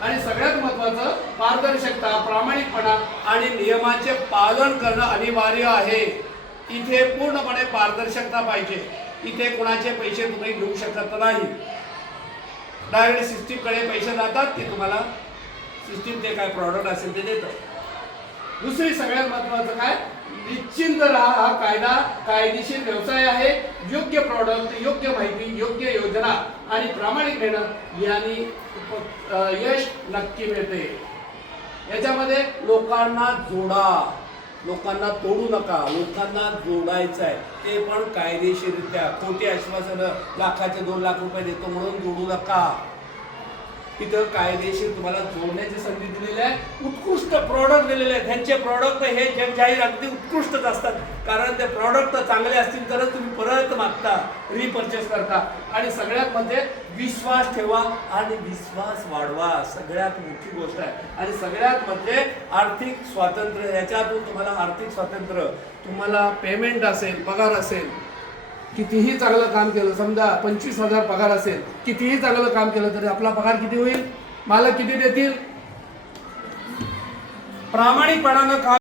आणि सगळ्यात महत्त्वाचं पारदर्शकता, प्रामाणिकपणा आणि नियमांचे पालन करणं अनिवार्य आहे। इथे पूर्णपणे पारदर्शकता पाहिजे। इथे कोणाचे पैसे तुम्ही घेऊ शकत नाही। डायरेक्ट सिस्टीमकडे पैसे जातात की तुम्हाला सिस्टीम ते काय प्रॉडक्ट असेल ते देतं। दुसरी सगळ्यात महत्त्वाचं काय, निश्चिंत राहा। हा कायदा कायदेशीर व्यवसाय आहे। योग्य प्रॉडक्ट, योग्य माहिती, योग्य योजना आणि प्रामाणिक मेहनत यांनी यश नक्की मिळते। याच्यामध्ये लोकांना जोडा, लोकांना तोडू नका, लोकांना जोडायचं आहे, ते पण कायदेशीररित्या। खोटी आश्वासनं लाखाचे 2 लाख रुपये देतो म्हणून जोडू नका। इथं कायदेशीर तुम्हाला जोडण्याची संधी दिलेली आहे। उत्कृष्ट प्रॉडक्ट दिलेले आहेत। त्यांचे प्रॉडक्ट हे जगजाहीर अगदी उत्कृष्टच असतात, कारण ते प्रॉडक्ट चांगले असतील तरच तुम्ही परत मागता, रिपर्चेस करता। आणि सगळ्यात म्हणजे विश्वास ठेवा आणि विश्वास वाढवा, सगळ्यात मोठी गोष्ट आहे। आणि सगळ्यात म्हणजे आर्थिक स्वातंत्र्य। याच्यातून तुम्हाला आर्थिक स्वातंत्र्य, तुम्हाला पेमेंट असेल, पगार असेल, कितीही चांगलं काम केलं, समजा 25,000 पगार असेल, कितीही चांगलं काम केलं तरी आपला पगार किती होईल, मालक किती देतील, प्रामाणिकपणानं काम